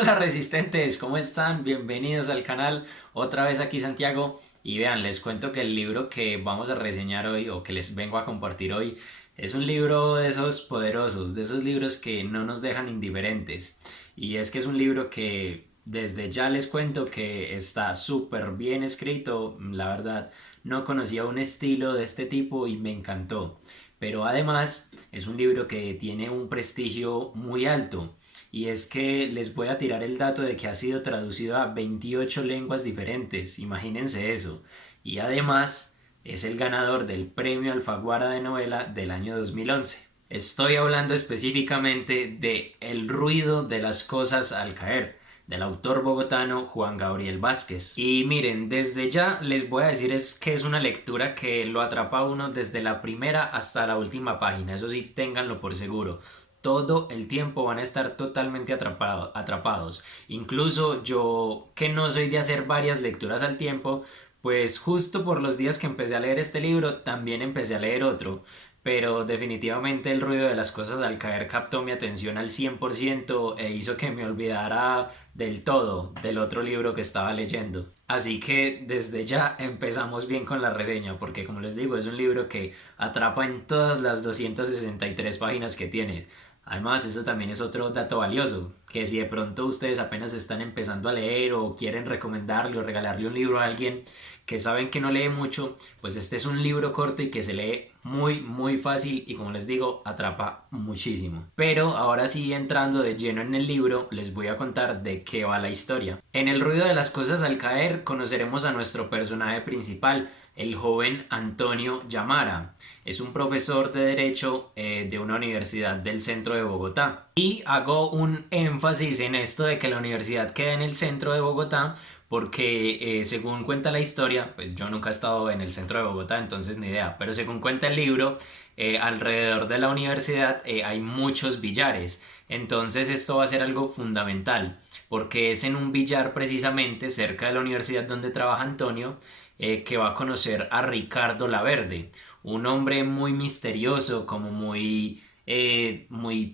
Hola resistentes, ¿cómo están? Bienvenidos al canal, otra vez aquí Santiago y vean, les cuento que el libro que vamos a reseñar hoy o que les vengo a compartir hoy es un libro de esos poderosos, de esos libros que no nos dejan indiferentes y es que es un libro que desde ya les cuento que está súper bien escrito, la verdad no conocía un estilo de este tipo y me encantó, pero además es un libro que tiene un prestigio muy alto. Y es que les voy a tirar el dato de que ha sido traducido a 28 lenguas diferentes, imagínense eso. Y además es el ganador del Premio Alfaguara de Novela del año 2011. Estoy hablando específicamente de El ruido de las cosas al caer, del autor bogotano Juan Gabriel Vázquez. Y miren, desde ya les voy a decir es que es una lectura que lo atrapa a uno desde la primera hasta la última página, eso sí, ténganlo por seguro. Todo el tiempo van a estar totalmente atrapados. Incluso yo, que no soy de hacer varias lecturas al tiempo, pues justo por los días que empecé a leer este libro, también empecé a leer otro. Pero definitivamente el ruido de las cosas al caer captó mi atención al 100% e hizo que me olvidara del todo del otro libro que estaba leyendo. Así que desde ya empezamos bien con la reseña, porque como les digo, es un libro que atrapa en todas las 263 páginas que tiene. Además, eso también es otro dato valioso, que si de pronto ustedes apenas están empezando a leer o quieren recomendarle o regalarle un libro a alguien que saben que no lee mucho, pues este es un libro corto y que se lee muy fácil y como les digo, atrapa muchísimo. Pero ahora sí, entrando de lleno en el libro, les voy a contar de qué va la historia. En el ruido de las cosas al caer, conoceremos a nuestro personaje principal, el joven Antonio Llamara. Es un profesor de Derecho de una universidad del centro de Bogotá. Y hago un énfasis en esto de que la universidad queda en el centro de Bogotá porque según cuenta la historia, pues yo nunca he estado en el centro de Bogotá, entonces ni idea, pero según cuenta el libro, alrededor de la universidad hay muchos billares. Entonces esto va a ser algo fundamental, porque es en un billar precisamente cerca de la universidad donde trabaja Antonio, que va a conocer a Ricardo Laverde, un hombre muy misterioso, como muy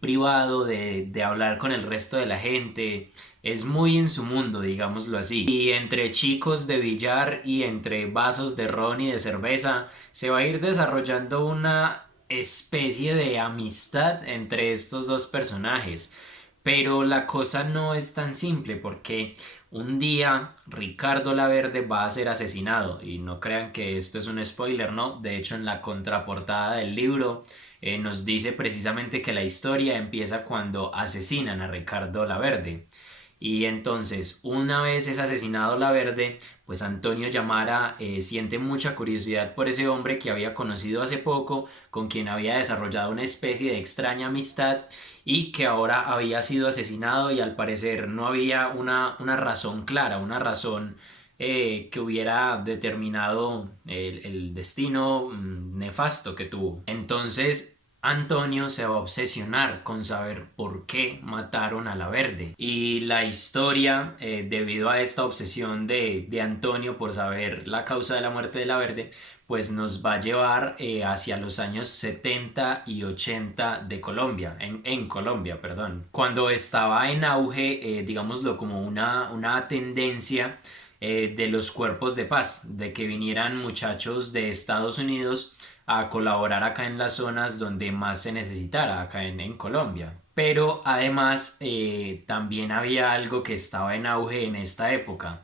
privado de hablar con el resto de la gente. Es muy en su mundo, digámoslo así. Y entre chicos de billar y entre vasos de ron y de cerveza, se va a ir desarrollando una especie de amistad entre estos dos personajes. Pero la cosa no es tan simple porque un día Ricardo Laverde va a ser asesinado y no crean que esto es un spoiler, ¿no? De hecho en la contraportada del libro nos dice precisamente que la historia empieza cuando asesinan a Ricardo Laverde. Y entonces, una vez es asesinado Laverde, pues Antonio Llamara siente mucha curiosidad por ese hombre que había conocido hace poco, con quien había desarrollado una especie de extraña amistad y que ahora había sido asesinado y al parecer no había una razón clara, una razón que hubiera determinado el destino nefasto que tuvo. Entonces Antonio se va a obsesionar con saber por qué mataron a la Verde. Y la historia, debido a esta obsesión de Antonio por saber la causa de la muerte de la Verde, pues nos va a llevar hacia los años 70 y 80 de Colombia, en Colombia, perdón. Cuando estaba en auge, digámoslo como una tendencia de los cuerpos de paz, de que vinieran muchachos de Estados Unidos a colaborar acá en las zonas donde más se necesitara, acá en Colombia. Pero además también había algo que estaba en auge en esta época,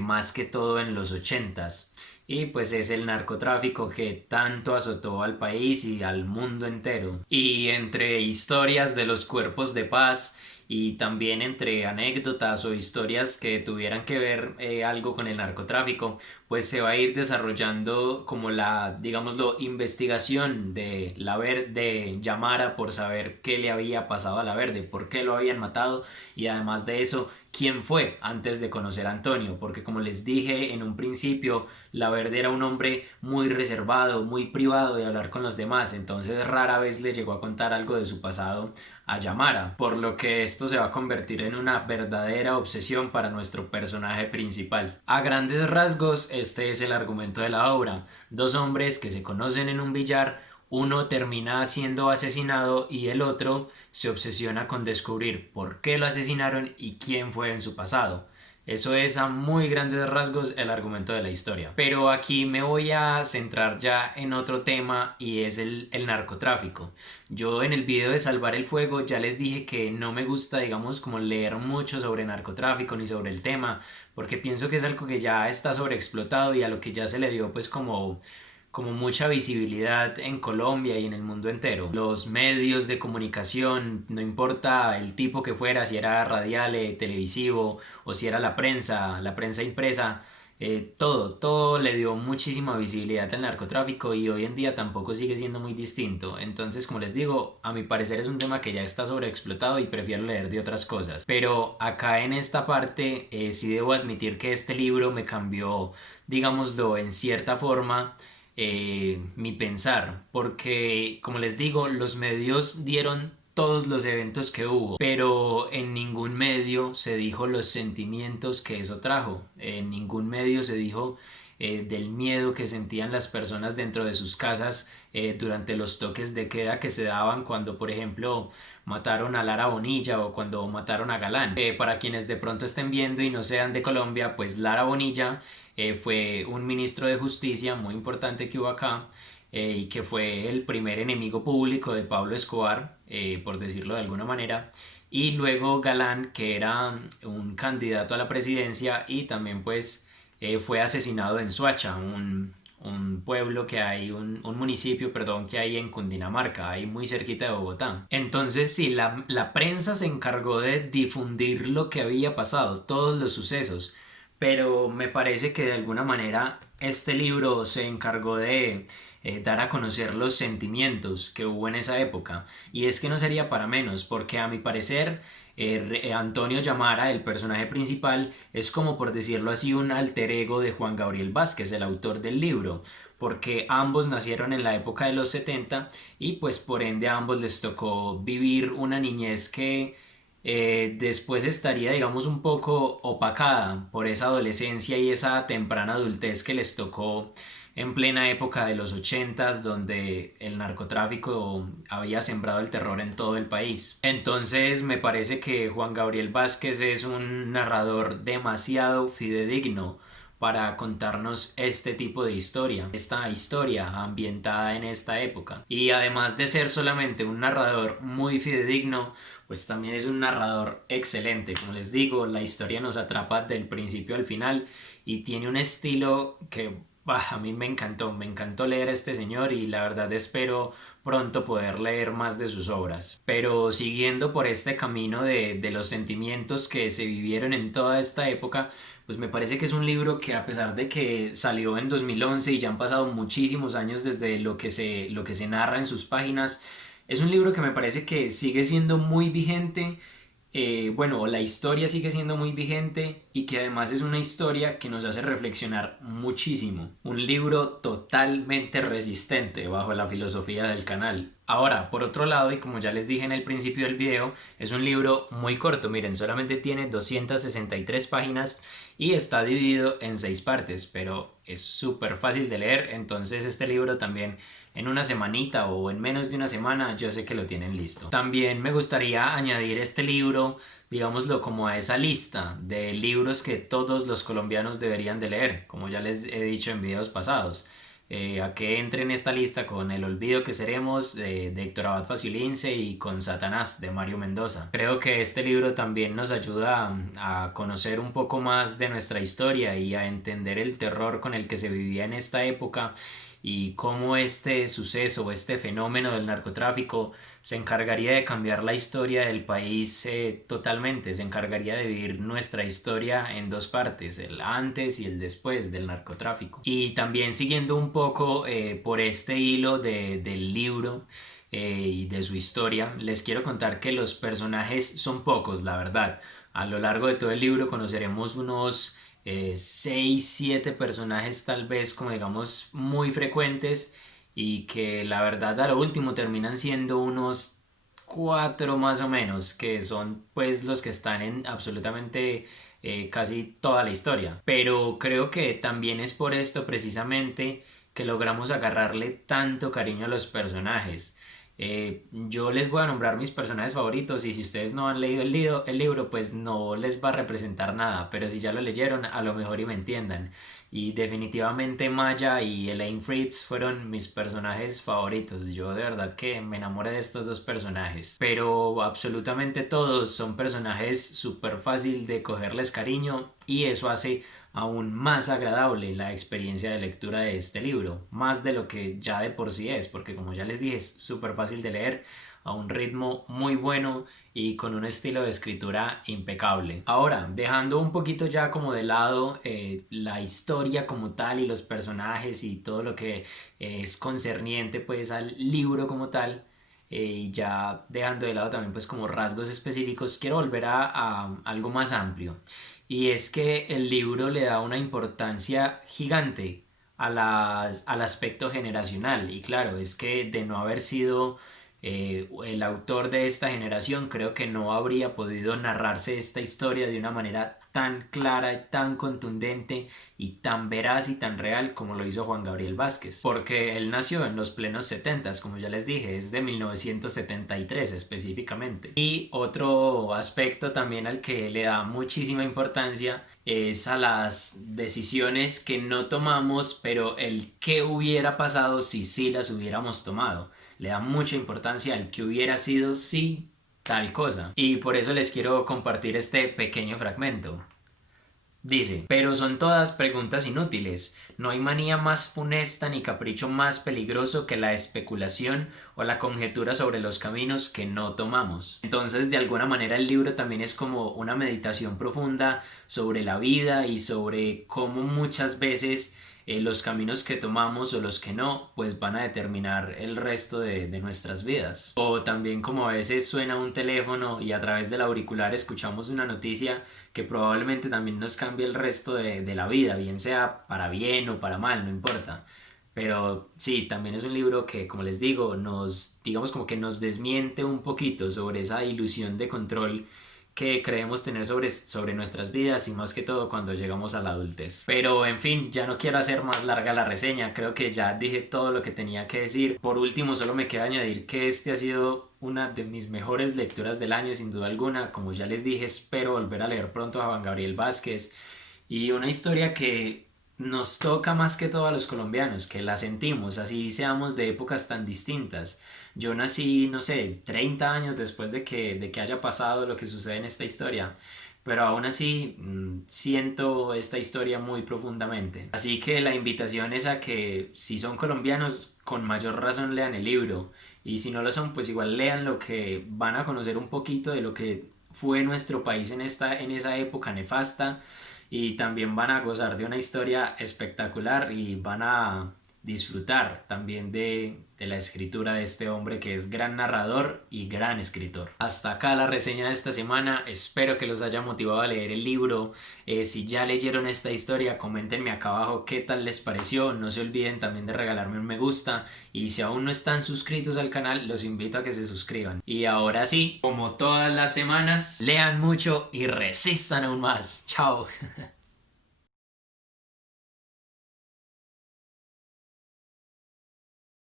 más que todo en los ochentas. Y pues es el narcotráfico que tanto azotó al país y al mundo entero. Y entre historias de los cuerpos de paz y también entre anécdotas o historias que tuvieran que ver algo con el narcotráfico, pues se va a ir desarrollando como la, digámoslo, investigación de Yamara por saber qué le había pasado a la Verde, por qué lo habían matado y además de eso, quién fue antes de conocer a Antonio, porque como les dije en un principio, la Verde era un hombre muy reservado, muy privado de hablar con los demás, entonces rara vez le llegó a contar algo de su pasado a Yamara, por lo que esto se va a convertir en una verdadera obsesión para nuestro personaje principal. A grandes rasgos, este es el argumento de la obra. Dos hombres que se conocen en un billar, uno termina siendo asesinado y el otro se obsesiona con descubrir por qué lo asesinaron y quién fue en su pasado. Eso es a muy grandes rasgos el argumento de la historia. Pero aquí me voy a centrar ya en otro tema y es el narcotráfico. Yo en el video de Salvar el Fuego ya les dije que no me gusta, digamos, como leer mucho sobre narcotráfico ni sobre el tema, porque pienso que es algo que ya está sobreexplotado y a lo que ya se le dio pues como mucha visibilidad en Colombia y en el mundo entero. Los medios de comunicación, no importa el tipo que fuera, si era radial, televisivo o si era la prensa impresa, todo le dio muchísima visibilidad al narcotráfico y hoy en día tampoco sigue siendo muy distinto. Entonces, como les digo, a mi parecer es un tema que ya está sobreexplotado y prefiero leer de otras cosas. Pero acá en esta parte sí debo admitir que este libro me cambió, digámoslo, en cierta forma mi pensar, porque como les digo, los medios dieron todos los eventos que hubo, pero en ningún medio se dijo los sentimientos que eso trajo, en ningún medio se dijo del miedo que sentían las personas dentro de sus casas durante los toques de queda que se daban cuando, por ejemplo, mataron a Lara Bonilla o cuando mataron a Galán. Para quienes de pronto estén viendo y no sean de Colombia, pues Lara Bonilla fue un ministro de justicia muy importante que hubo acá y que fue el primer enemigo público de Pablo Escobar, por decirlo de alguna manera. Y luego Galán, que era un candidato a la presidencia y también pues fue asesinado en Soacha, un pueblo que hay, un municipio, perdón, que hay en Cundinamarca, ahí muy cerquita de Bogotá. Entonces sí, la prensa se encargó de difundir lo que había pasado, todos los sucesos, pero me parece que de alguna manera este libro se encargó de dar a conocer los sentimientos que hubo en esa época. Y es que no sería para menos, porque a mi parecer Antonio Llamara, el personaje principal, es como por decirlo así un alter ego de Juan Gabriel Vázquez, el autor del libro, porque ambos nacieron en la época de los 70 y pues por ende a ambos les tocó vivir una niñez que después estaría, digamos, un poco opacada por esa adolescencia y esa temprana adultez que les tocó en plena época de los 80s, donde el narcotráfico había sembrado el terror en todo el país. Entonces me parece que Juan Gabriel Vázquez es un narrador demasiado fidedigno para contarnos este tipo de historia, esta historia ambientada en esta época. Y además de ser solamente un narrador muy fidedigno, pues también es un narrador excelente. Como les digo, la historia nos atrapa del principio al final y tiene un estilo que a mí me encantó leer a este señor y la verdad espero pronto poder leer más de sus obras. Pero siguiendo por este camino de los sentimientos que se vivieron en toda esta época, pues me parece que es un libro que a pesar de que salió en 2011 y ya han pasado muchísimos años desde lo que se narra en sus páginas, es un libro que me parece que sigue siendo muy vigente. Bueno, la historia sigue siendo muy vigente y que además es una historia que nos hace reflexionar muchísimo. Un libro totalmente resistente bajo la filosofía del canal. Ahora, por otro lado, y como ya les dije en el principio del video, es un libro muy corto. Miren, solamente tiene 263 páginas y está dividido en 6 partes, pero es súper fácil de leer. Entonces este libro también en una semanita o en menos de una semana yo sé que lo tienen listo. También me gustaría añadir este libro, digámoslo, como a esa lista de libros que todos los colombianos deberían de leer, como ya les he dicho en videos pasados. A que entre en esta lista con El olvido que seremos de Héctor Abad Faciolince y con Satanás de Mario Mendoza. Creo que este libro también nos ayuda a conocer un poco más de nuestra historia y a entender el terror con el que se vivía en esta época y cómo este suceso o este fenómeno del narcotráfico se encargaría de cambiar la historia del país totalmente, se encargaría de vivir nuestra historia en dos partes, el antes y el después del narcotráfico. Y también siguiendo un poco por este hilo del libro y de su historia, les quiero contar que los personajes son pocos, la verdad. A lo largo de todo el libro conoceremos unos 6, 7 personajes tal vez como digamos muy frecuentes y que la verdad a lo último terminan siendo unos 4 más o menos, que son pues los que están en absolutamente casi toda la historia. Pero creo que también es por esto precisamente que logramos agarrarle tanto cariño a los personajes. Yo les voy a nombrar mis personajes favoritos y si ustedes no han leído el libro, pues no les va a representar nada, pero si ya lo leyeron, a lo mejor y me entiendan. Y definitivamente Maya y Elaine Fritz fueron mis personajes favoritos. Yo de verdad que me enamoré de estos dos personajes. Pero absolutamente todos son personajes súper fácil de cogerles cariño y eso hace aún más agradable la experiencia de lectura de este libro, más de lo que ya de por sí es, porque como ya les dije, es súper fácil de leer, a un ritmo muy bueno y con un estilo de escritura impecable. Ahora, dejando un poquito ya como de lado la historia como tal y los personajes y todo lo que es concerniente pues al libro como tal, y ya dejando de lado también pues como rasgos específicos, quiero volver a algo más amplio. Y es que el libro le da una importancia gigante al aspecto generacional. Y claro, es que de no haber sido el autor de esta generación, creo que no habría podido narrarse esta historia de una manera tan clara, tan contundente y tan veraz y tan real como lo hizo Juan Gabriel Vázquez. Porque él nació en los plenos 70, como ya les dije, es de 1973 específicamente. Y otro aspecto también al que le da muchísima importancia es a las decisiones que no tomamos, pero el qué hubiera pasado si sí las hubiéramos tomado. Le da mucha importancia al que hubiera sido si tal cosa. Y por eso les quiero compartir este pequeño fragmento. Dice, pero son todas preguntas inútiles. No hay manía más funesta ni capricho más peligroso que la especulación o la conjetura sobre los caminos que no tomamos. Entonces, de alguna manera, el libro también es como una meditación profunda sobre la vida y sobre cómo muchas veces los caminos que tomamos o los que no, pues van a determinar el resto de nuestras vidas. O también como a veces suena un teléfono y a través del auricular escuchamos una noticia que probablemente también nos cambie el resto de la vida, bien sea para bien o para mal, no importa. Pero sí, también es un libro que, como les digo, nos, digamos como que nos desmiente un poquito sobre esa ilusión de control que creemos tener sobre nuestras vidas y más que todo cuando llegamos a la adultez. Pero en fin, ya no quiero hacer más larga la reseña, creo que ya dije todo lo que tenía que decir. Por último, solo me queda añadir que este ha sido una de mis mejores lecturas del año sin duda alguna. Como ya les dije, espero volver a leer pronto a Juan Gabriel Vázquez y una historia que nos toca más que todo a los colombianos, que la sentimos, así seamos de épocas tan distintas. Yo nací, no sé, 30 años después de que haya pasado lo que sucede en esta historia, pero aún así siento esta historia muy profundamente. Así que la invitación es a que si son colombianos, con mayor razón lean el libro, y si no lo son, pues igual lean lo que van a conocer un poquito de lo que fue nuestro país en esa época nefasta y también van a gozar de una historia espectacular y van a disfrutar también de la escritura de este hombre que es gran narrador y gran escritor. Hasta acá la reseña de esta semana, espero que los haya motivado a leer el libro. Si ya leyeron esta historia, coméntenme acá abajo qué tal les pareció, no se olviden también de regalarme un me gusta y si aún no están suscritos al canal, los invito a que se suscriban. Y ahora sí, como todas las semanas, lean mucho y resistan aún más. Chao.